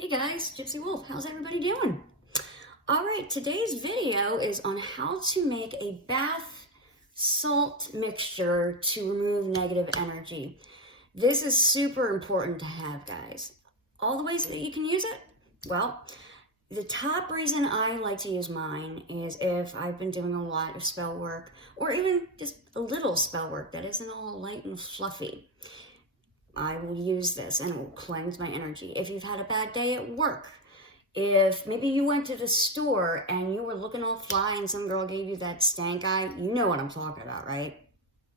Hey guys, Gypsy Wolf, how's everybody doing? Alright, today's video is on how to make a bath salt mixture to remove negative energy. This is super important to have, guys. All the ways that you can use it? Well, the top reason I like to use mine is if I've been doing a lot of spell work, or even just a little spell work that isn't all light and fluffy. I will use this and it will cleanse my energy. If you've had a bad day at work, if maybe you went to the store and you were looking all fly and some girl gave you that stank eye, you know what I'm talking about, right?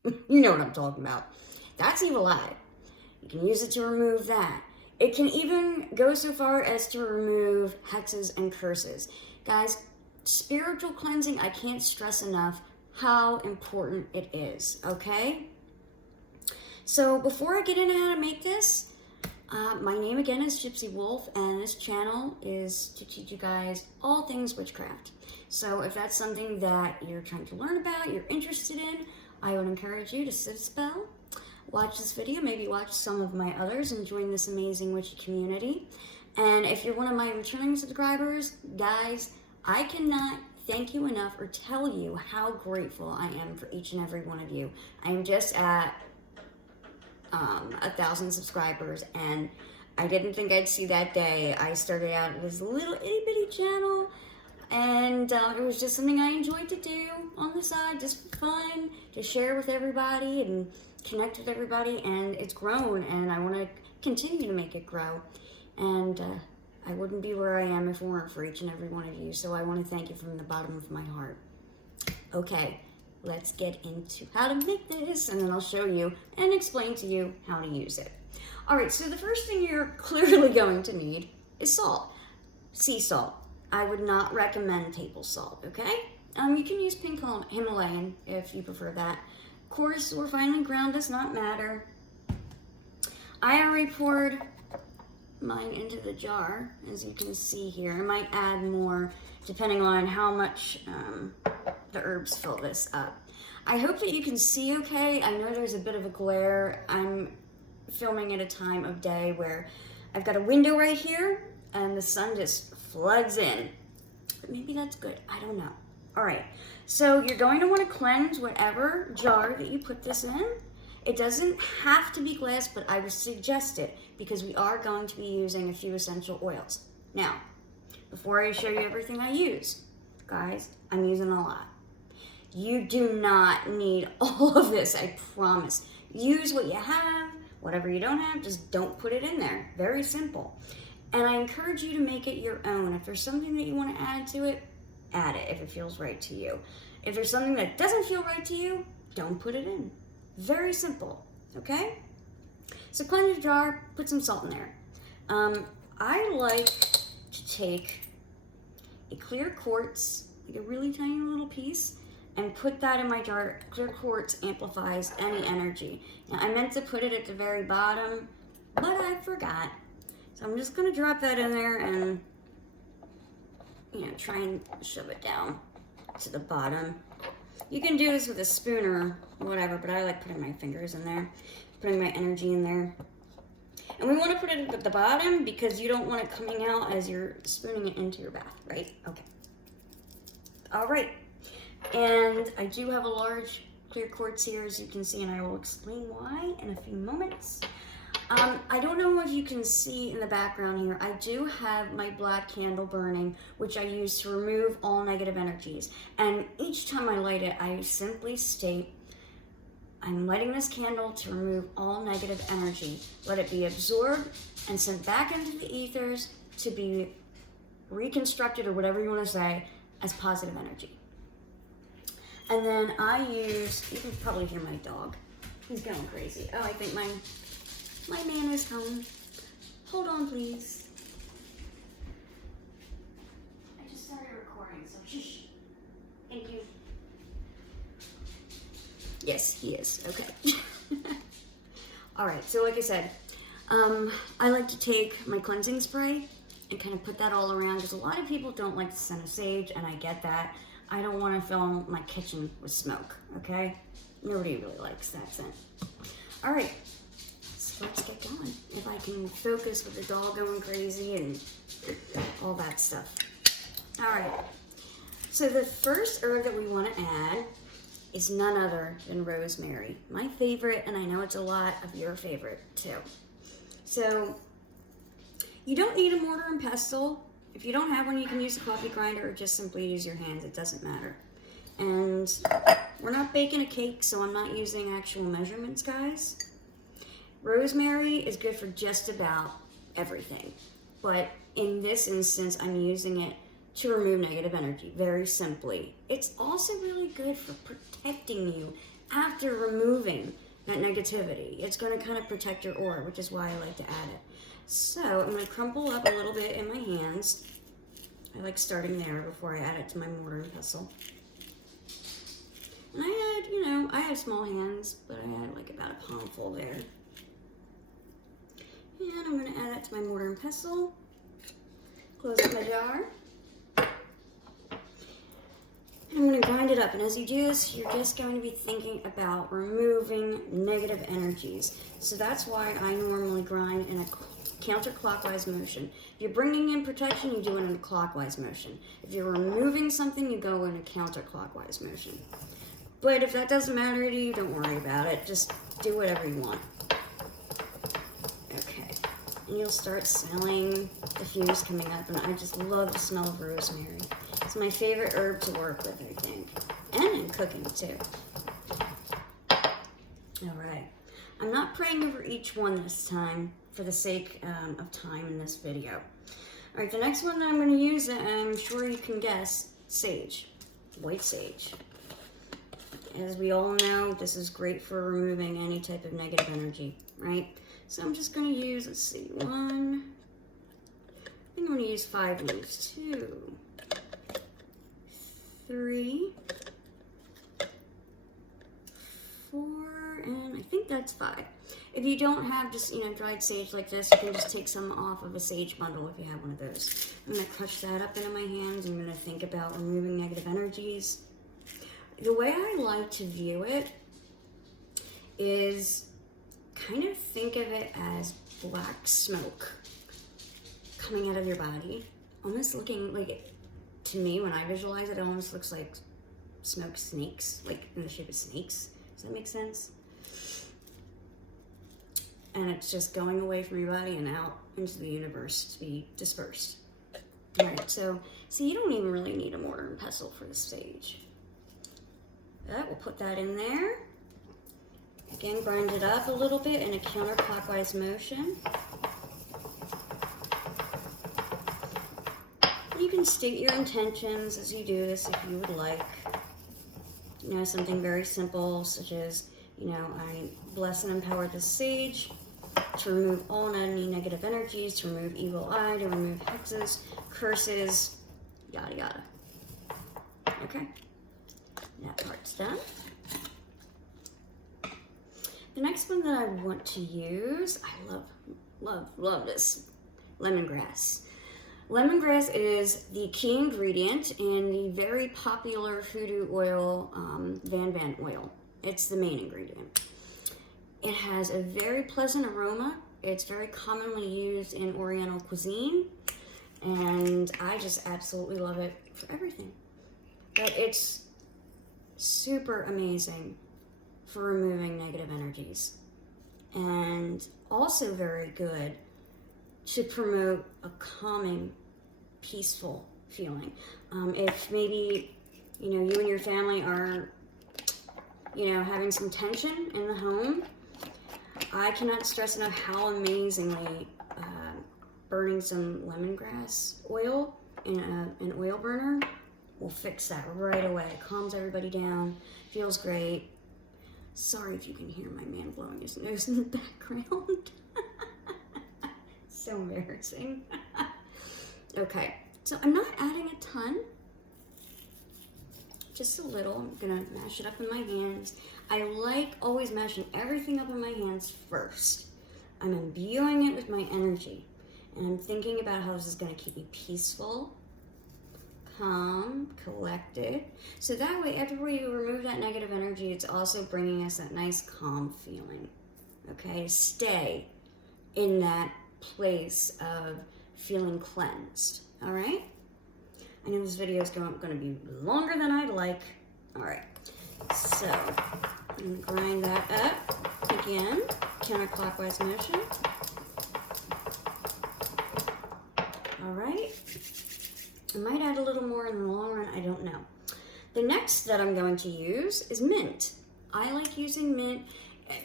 You know what I'm talking about. That's evil eye. You can use it to remove that. It can even go so far as to remove hexes and curses. Guys, spiritual cleansing, I can't stress enough how important it is, okay? So before I get into how to make this, my name again is Gypsy Wolf, and this channel is to teach you guys all things witchcraft. So if that's something that you're trying to learn about, you're interested in, I would encourage you to sit a spell, watch this video, maybe watch some of my others, and join this amazing witchy community. And if you're one of my returning subscribers, guys, I cannot thank you enough or tell you how grateful I am for each and every one of you. I am just at 1,000 subscribers, and I didn't think I'd see that day. I started out as a little itty bitty channel, and it was just something I enjoyed to do on the side, just for fun, to share with everybody and connect with everybody, and it's grown, and I want to continue to make it grow. And I wouldn't be where I am if it weren't for each and every one of you, so I want to thank you from the bottom of my heart. Okay. Let's get into how to make this, and then I'll show you and explain to you how to use it. All right, so the first thing you're clearly going to need is salt, sea salt. I would not recommend table salt, okay? You can use pink Himalayan if you prefer that. Coarse or finely ground does not matter. I already poured mine into the jar, as you can see here. I might add more depending on how much the herbs fill this up. I hope that you can see okay. I know there's a bit of a glare. I'm filming at a time of day where I've got a window right here and the sun just floods in. But maybe that's good, I don't know. All right, so you're going to want to cleanse whatever jar that you put this in. It doesn't have to be glass, but I would suggest it because we are going to be using a few essential oils. Now, before I show you everything I use, guys, I'm using a lot. You do not need all of this, I promise. Use what you have. Whatever you don't have, just don't put it in there. Very simple. And I encourage you to make it your own. If there's something that you want to add to it, add it if it feels right to you. If there's something that doesn't feel right to you, don't put it in. Very simple, okay? So cleanse your jar, put some salt in there. I like to take a clear quartz, like a really tiny little piece, and put that in my jar. Clear quartz amplifies any energy. Now, I meant to put it at the very bottom, but I forgot. So I'm just gonna drop that in there and, try and shove it down to the bottom. You can do this with a spoon or whatever, but I like putting my fingers in there, putting my energy in there. And we want to put it at the bottom because you don't want it coming out as you're spooning it into your bath, right? Okay. All right. And I do have a large clear quartz here, as you can see, and I will explain why in a few moments. I don't know if you can see in the background here, I do have my black candle burning, which I use to remove all negative energies. And each time I light it, I simply state, I'm lighting this candle to remove all negative energy. Let it be absorbed and sent back into the ethers to be reconstructed, or whatever you want to say, as positive energy. And then I use, you can probably hear my dog. He's going crazy. Oh, I think my man is home. Hold on, please. I just started recording, so shh. Thank you. Yes, he is. Okay. All right, so like I said, I like to take my cleansing spray and kind of put that all around because a lot of people don't like the scent of sage, and I get that. I don't want to fill my kitchen with smoke, okay? Nobody really likes that scent. All right, so let's get going. If I can focus with the dog going crazy and all that stuff. All right. So the first herb that we want to add is none other than rosemary. My favorite, and I know it's a lot of your favorite too. So you don't need a mortar and pestle. If you don't have one, you can use a coffee grinder or just simply use your hands. It doesn't matter. And we're not baking a cake, so I'm not using actual measurements, guys. Rosemary is good for just about everything. But in this instance, I'm using it to remove negative energy, very simply. It's also really good for protecting you after removing that negativity. It's going to kind of protect your aura, which is why I like to add it. So I'm going to crumple up a little bit in my hands. I like starting there before I add it to my mortar and pestle. And I have small hands, but I had like about a palmful there. And I'm going to add that to my mortar and pestle. Close up my jar. I'm going to grind it up, and as you do this, you're just going to be thinking about removing negative energies. So that's why I normally grind in a counterclockwise motion. If you're bringing in protection, you do it in a clockwise motion. If you're removing something, you go in a counterclockwise motion. But if that doesn't matter to you, don't worry about it. Just do whatever you want. Okay. And you'll start smelling the fumes coming up, and I just love the smell of rosemary. It's my favorite herb to work with, I think. And in cooking, too. All right. I'm not praying over each one this time for the sake of time in this video. All right, the next one that I'm going to use, I'm sure you can guess, sage. White sage. As we all know, this is great for removing any type of negative energy, right? So I'm just going to use, let's see, 1. I think I'm going to use 5 leaves. 2. 3, 4, and I think that's 5. If you don't have just, dried sage like this, you can just take some off of a sage bundle if you have one of those. I'm going to crush that up into my hands. I'm going to think about removing negative energies. The way I like to view it is kind of think of it as black smoke coming out of your body, almost looking like it. To me, when I visualize it, it almost looks like smoked snakes, like in the shape of snakes. Does that make sense? And it's just going away from your body and out into the universe to be dispersed. All right, so you don't even really need a mortar and pestle for the sage. But we'll put that in there. Again, grind it up a little bit in a counterclockwise motion. You can state your intentions as you do this if you would like. Something very simple, such as, I bless and empower the sage to remove all and any negative energies, to remove evil eye, to remove hexes, curses, yada yada. Okay, that part's done. The next one that I want to use, I love this, lemongrass. Lemongrass is the key ingredient in the very popular hoodoo oil, Van oil. It's the main ingredient. It has a very pleasant aroma. It's very commonly used in Oriental cuisine, and I just absolutely love it for everything. But it's super amazing for removing negative energies, and also very good to promote a calming, peaceful feeling. If maybe, you and your family are, having some tension in the home, I cannot stress enough how amazingly burning some lemongrass oil in an oil burner will fix that right away. It calms everybody down, feels great. Sorry if you can hear my man blowing his nose in the background. So embarrassing. Okay, so I'm not adding a ton, just a little. I'm gonna mash it up in my hands. I like always mashing everything up in my hands first. I'm imbuing it with my energy, and I'm thinking about how this is gonna keep me peaceful, calm, collected. So that way, after we remove that negative energy, it's also bringing us that nice calm feeling. Okay, stay in that place of feeling cleansed. All right? I know this video is going to be longer than I'd like. All right. So I'm going to grind that up again, counterclockwise motion. All right. I might add a little more in the long run. I don't know. The next that I'm going to use is mint. I like using mint.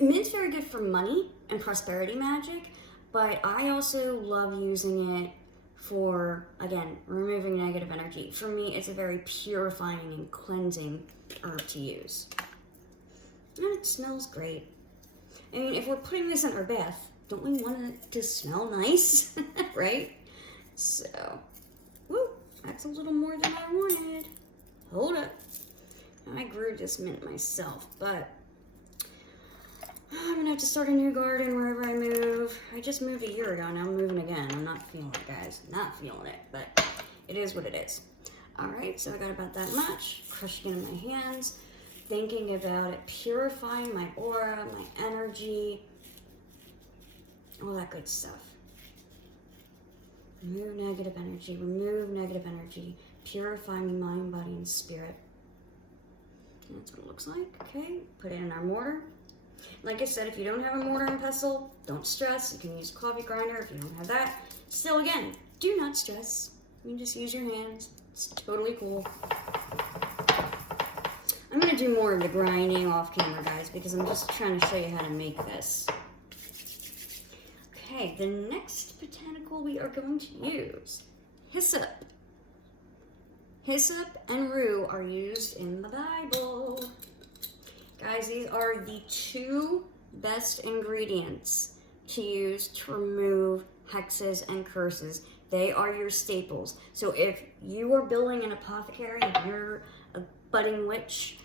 Mint's very good for money and prosperity magic, but I also love using it for, again, removing negative energy. For me, it's a very purifying and cleansing herb to use. And it smells great. I mean, if we're putting this in our bath, don't we want it to smell nice, right? So, woo, that's a little more than I wanted. Hold up. I grew this mint myself, but I'm gonna have to start a new garden wherever I move. I just moved a year ago, now I'm moving again. I'm not feeling it, guys. Not feeling it, but it is what it is. All right, so I got about that much. Crushing it in my hands, thinking about it, purifying my aura, my energy, all that good stuff. Remove negative energy, purifying mind, body, and spirit. That's what it looks like. Okay, put it in our mortar. Like I said, if you don't have a mortar and pestle, don't stress. You can use a coffee grinder if you don't have that. Still, again, do not stress. You can just use your hands. It's totally cool. I'm going to do more of the grinding off camera, guys, because I'm just trying to show you how to make this. Okay, the next botanical we are going to use, hyssop. Hyssop and rue are used in the Bible. Guys, these are the two best ingredients to use to remove hexes and curses. They are your staples. So if you are building an apothecary, if you're a budding witch,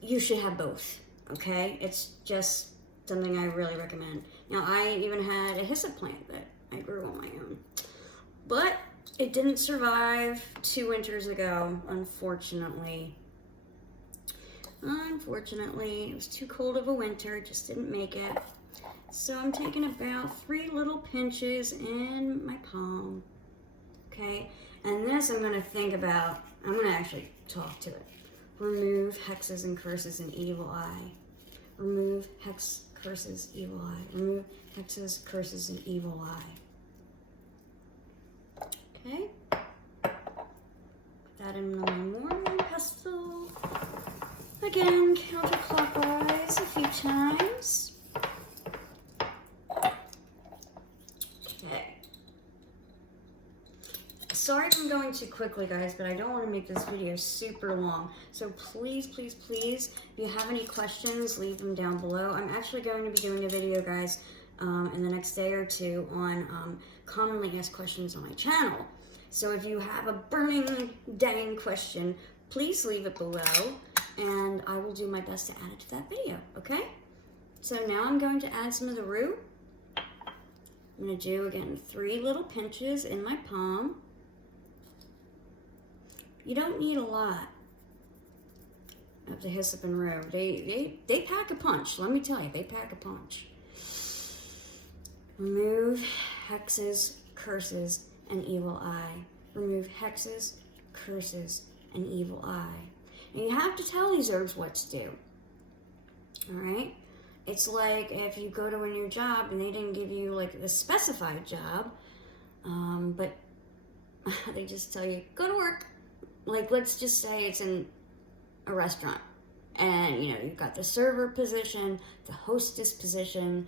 you should have both, okay? It's just something I really recommend. Now, I even had a hyssop plant that I grew on my own, but it didn't survive 2 winters ago, unfortunately. Unfortunately, it was too cold of a winter, it just didn't make it. So I'm taking about 3 little pinches in my palm, okay? And this I'm gonna think about, I'm gonna actually talk to it. Remove hexes and curses and evil eye. Remove hex, curses, evil eye. Remove hexes, curses, and evil eye. Okay? Put that in my mortar and pestle. Again, counterclockwise a few times. Okay. Sorry if I'm going too quickly, guys, but I don't want to make this video super long. So please, please, please, if you have any questions, leave them down below. I'm actually going to be doing a video, guys, in the next day or two on commonly asked questions on my channel. So if you have a burning, dang question, please leave it below, and I will do my best to add it to that video, okay? So now I'm going to add some of the rue. I'm going to do, again, 3 little pinches in my palm. You don't need a lot of the hyssop and rue. They pack a punch, let me tell you, they pack a punch. Remove hexes, curses, and evil eye. Remove hexes, curses, and evil eye. And you have to tell these herbs what to do. Alright? It's like if you go to a new job and they didn't give you like the specified job, but they just tell you, go to work. Like, let's just say it's in a restaurant. And, you know, you've got the server position, the hostess position,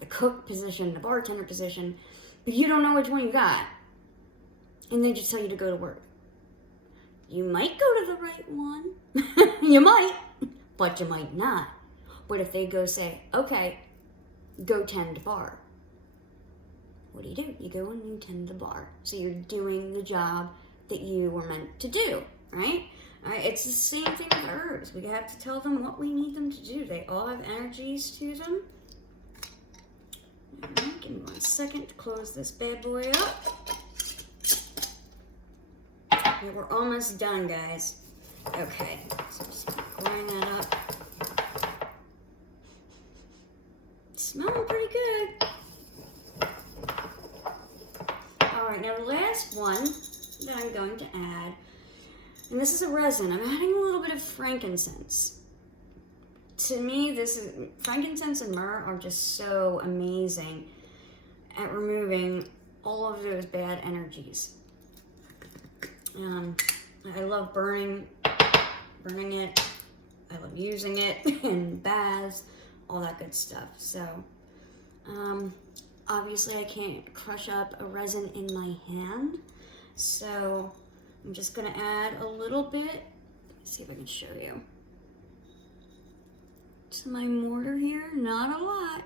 the cook position, the bartender position, but you don't know which one you got. And they just tell you to go to work. You might go to the right one. You might, but you might not. But if they go say, okay, go tend bar. What do? You go and you tend the bar. So you're doing the job that you were meant to do, right? All right, it's the same thing with herbs. We have to tell them what we need them to do. They all have energies to them. All right, give me 1 second to close this bad boy up. Okay, we're almost done, guys. Okay, so I'm just gonna grind that up. It's smelling pretty good. now the last one that I'm going to add, and this is a resin. I'm adding a little bit of frankincense. To me, frankincense and myrrh are just so amazing at removing all of those bad energies. I love burning it. I love using it in baths, all that good stuff. So, obviously I can't crush up a resin in my hand. So I'm just gonna add a little bit. Let's see if I can show you. To my mortar here, not a lot.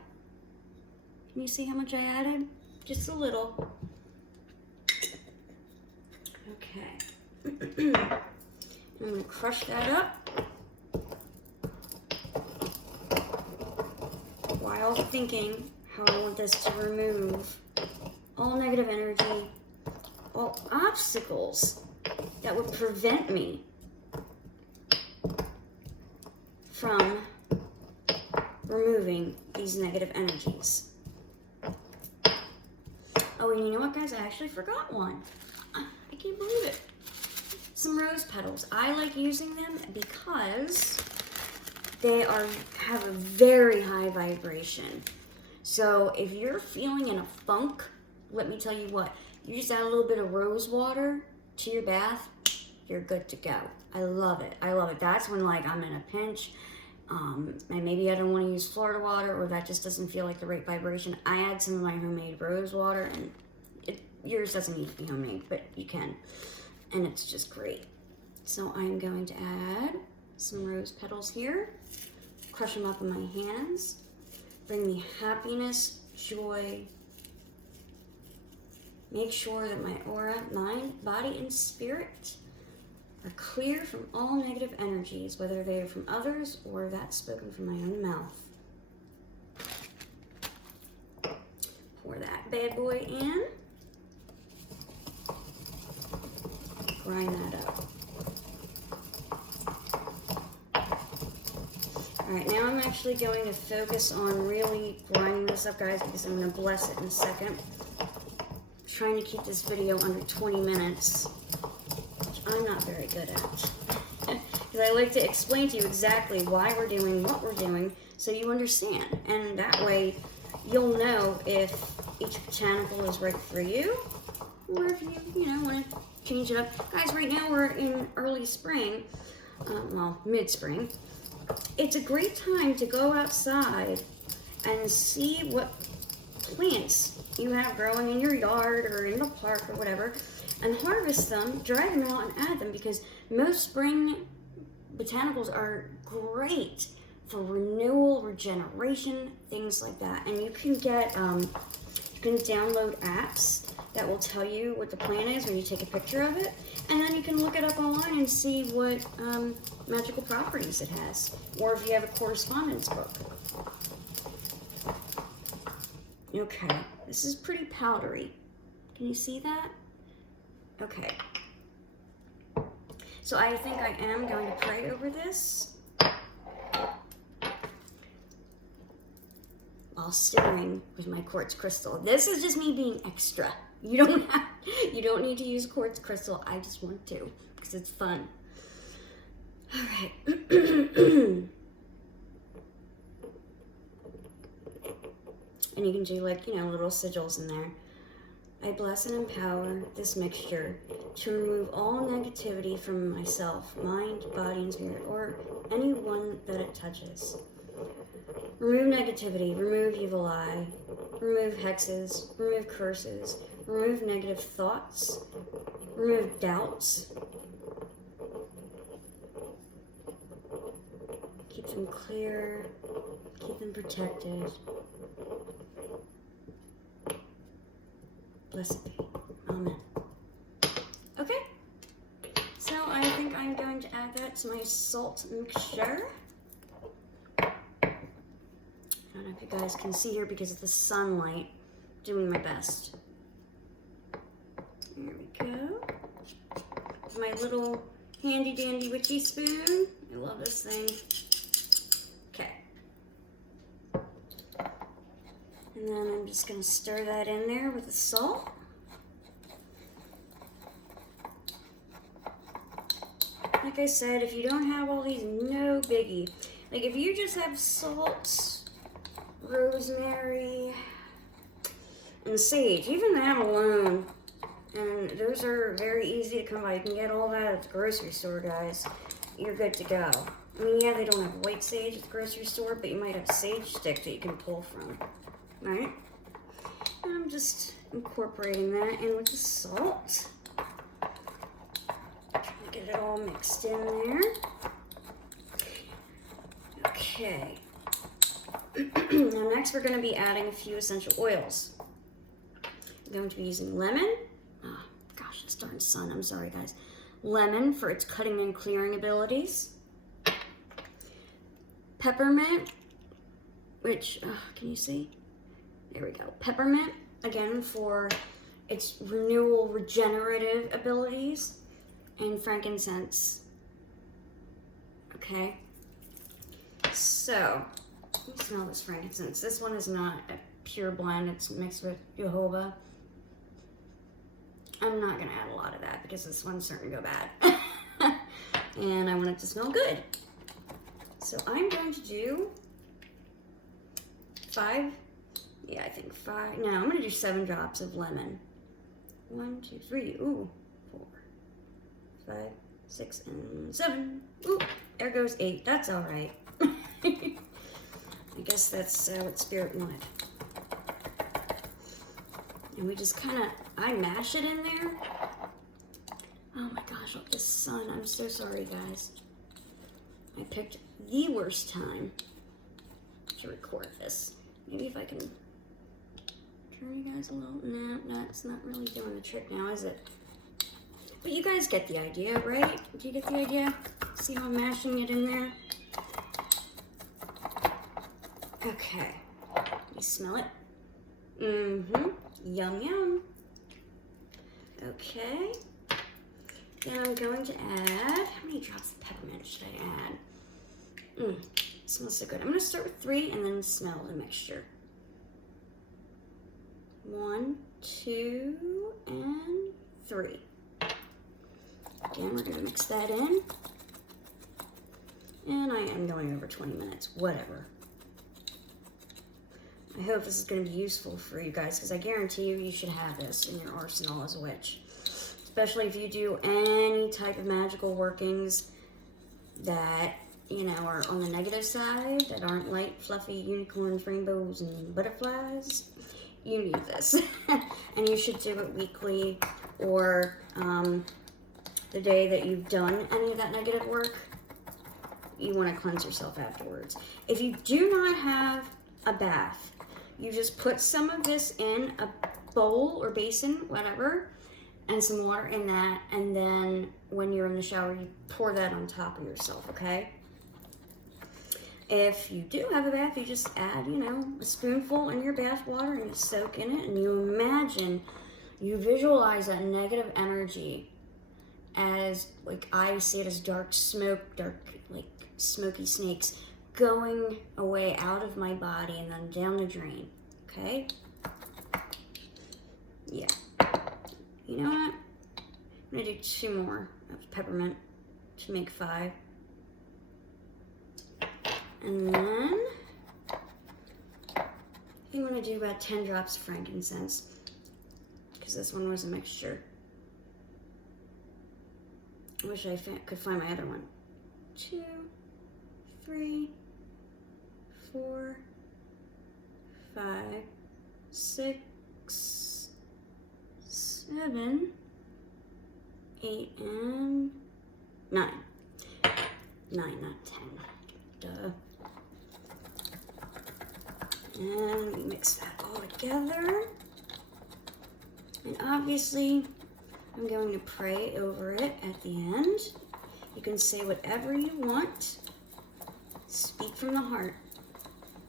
Can you see how much I added? Just a little. Okay. I'm gonna crush that up while thinking how I want this to remove all negative energy, all obstacles that would prevent me from removing these negative energies. Oh, and you know what, guys? I actually forgot one. I can't believe it. Some rose petals. I like using them because they have a very high vibration. So if you're feeling in a funk, let me tell you what, you just add a little bit of rose water to your bath, you're good to go. I love it. I love it. That's when, like, I'm in a pinch, and maybe I don't want to use Florida water, or that just doesn't feel like the right vibration. I add some of my homemade rose water, and yours doesn't need to be homemade, but you can. And it's just great. So I'm going to add some rose petals here, crush them up in my hands, bring me happiness, joy. Make sure that my aura, mind, body, and spirit are clear from all negative energies, whether they are from others or that's spoken from my own mouth. Pour that bad boy in. Grind that up. Alright, now I'm actually going to focus on really grinding this up, guys, because I'm going to bless it in a second. I'm trying to keep this video under 20 minutes, which I'm not very good at. Because I like to explain to you exactly why we're doing what we're doing so you understand. And that way you'll know if each botanical is right for you, or if you want to change it up. Guys, right now we're in early spring, well, mid-spring. It's a great time to go outside and see what plants you have growing in your yard or in the park or whatever, and harvest them, dry them out, and add them, because most spring botanicals are great for renewal, regeneration, things like that. And you can get, you can download apps that will tell you what the plant is when you take a picture of it, and then you can look it up online and see what magical properties it has, or if you have a correspondence book. Okay, this is pretty powdery. Can you see that? Okay. So I think I am going to pray over this while stirring with my quartz crystal. This is just me being extra. You don't need to use quartz crystal. I just want to because it's fun. All right. And you can do, like, little sigils in there. I bless and empower this mixture to remove all negativity from myself, mind, body, and spirit, or anyone that it touches. Remove negativity, remove evil eye, remove hexes, remove curses, remove negative thoughts, remove doubts. Keep them clear, keep them protected. Blessed be. Amen. Okay, so I think I'm going to add that to my salt mixture. I don't know if you guys can see here because of the sunlight. Doing my best. There we go. My little handy dandy witchy spoon. I love this thing. Okay. And then I'm just going to stir that in there with the salt. like I said, if you don't have all these, no biggie. Like if you just have salt, rosemary, and sage, even that alone, and those are very easy to come by. You can get all that at the grocery store, guys. You're good to go. I mean, yeah, they don't have white sage at the grocery store, but you might have sage stick that you can pull from, right? And I'm just incorporating that in with the salt. Trying to get it all mixed in there. Okay. Now next we're going to be adding a few essential oils. I'm going to be using lemon. Oh, gosh, this darn sun. I'm sorry, guys. Lemon for its cutting and clearing abilities. Peppermint, which, can you see? There we go. Peppermint, again, for its renewal, regenerative abilities. And frankincense. Okay. So, let me smell this frankincense. This one is not a pure blend. It's mixed with jojoba. I'm not going to add a lot of that because this one's starting to go bad. And I want it to smell good. So I'm going to do 5. Yeah, I think 5. No, I'm going to do 7 drops of lemon. 1, 2, 3. Ooh, 4, 5, 6, and 7. Ooh, there goes 8. That's all right. I guess that's what Spirit wanted. And we just kind of, I mash it in there. Oh my gosh, look, this sun. I'm so sorry, guys. I picked the worst time to record this. Maybe if I can turn you guys a little. No, it's not really doing the trick now, is it? But you guys get the idea, right? Do you get the idea? See how I'm mashing it in there? Okay. You smell it? Mm-hmm. Yum, yum. Okay. Then I'm going to add, how many drops of peppermint should I add? It smells so good. I'm going to start with 3 and then smell the mixture. 1, 2, and 3. Again, we're going to mix that in. And I am going over 20 minutes, whatever. I hope this is going to be useful for you guys because I guarantee you should have this in your arsenal as a witch. Especially if you do any type of magical workings that, you know, are on the negative side, that aren't light, fluffy unicorns, rainbows, and butterflies. You need this. And you should do it weekly or the day that you've done any of that negative work. You want to cleanse yourself afterwards. If you do not have a bath, you just put some of this in a bowl or basin, whatever, and some water in that, and then when you're in the shower, you pour that on top of yourself, okay? If you do have a bath, you just add, you know, a spoonful in your bath water and you soak in it, and you imagine, you visualize that negative energy as, like, I see it as dark smoke, like, smoky snakes going away out of my body and then down the drain, okay? Yeah. You know what? I'm gonna do 2 more of peppermint to make 5. And then I think I'm gonna do about 10 drops of frankincense because this one was a mixture. I wish I could find my other one. 2, 3, 4, 5, 6, 7, 8, and 9. 9, not 10. Duh. And we mix that all together. And obviously, I'm going to pray over it at the end. You can say whatever you want. Speak from the heart.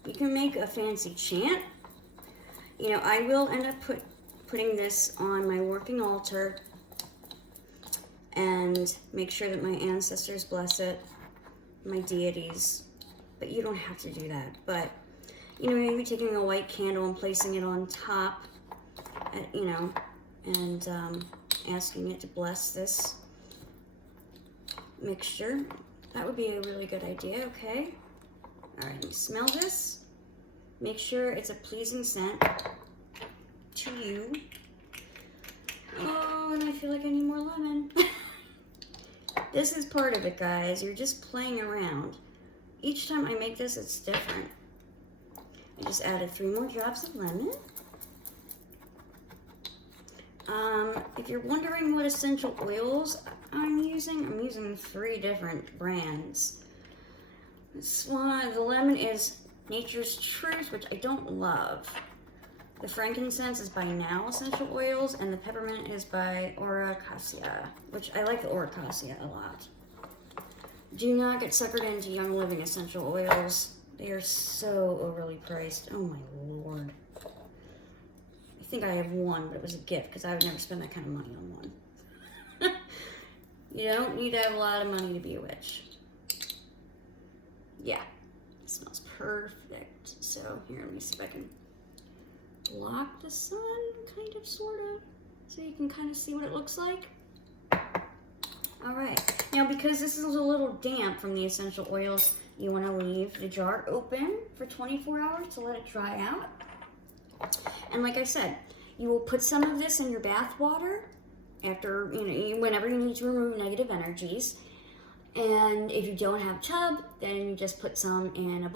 You can make a fancy chant. You know, I will end up putting this on my working altar and make sure that my ancestors bless it, my deities. But you don't have to do that. But, you know, maybe taking a white candle and placing it on top, you know, and asking it to bless this. mixture. That would be a really good idea, okay? All right, smell this. Make sure it's a pleasing scent to you. Oh, and I feel like I need more lemon. This is part of it, guys. You're just playing around. Each time I make this, it's different. I just added 3 more drops of lemon. If you're wondering what essential oils I'm using 3 different brands. This one, the lemon is Nature's Truth, which I don't love. The frankincense is by Now Essential Oils, and the peppermint is by Aura Cassia, which I like the Aura Cassia a lot. Do not get suckered into Young Living essential oils. They are so overly priced. Oh my lord. I think I have one, but it was a gift because I would never spend that kind of money on one. You don't need to have a lot of money to be a witch. Yeah, it smells perfect. So here, let me see if I can block the sun, kind of, sort of, so you can kind of see what it looks like. All right, now because this is a little damp from the essential oils, you want to leave the jar open for 24 hours to let it dry out. And like I said, you will put some of this in your bath water after, whenever you need to remove negative energies. And if you don't have tub, then you just put some in a bowl.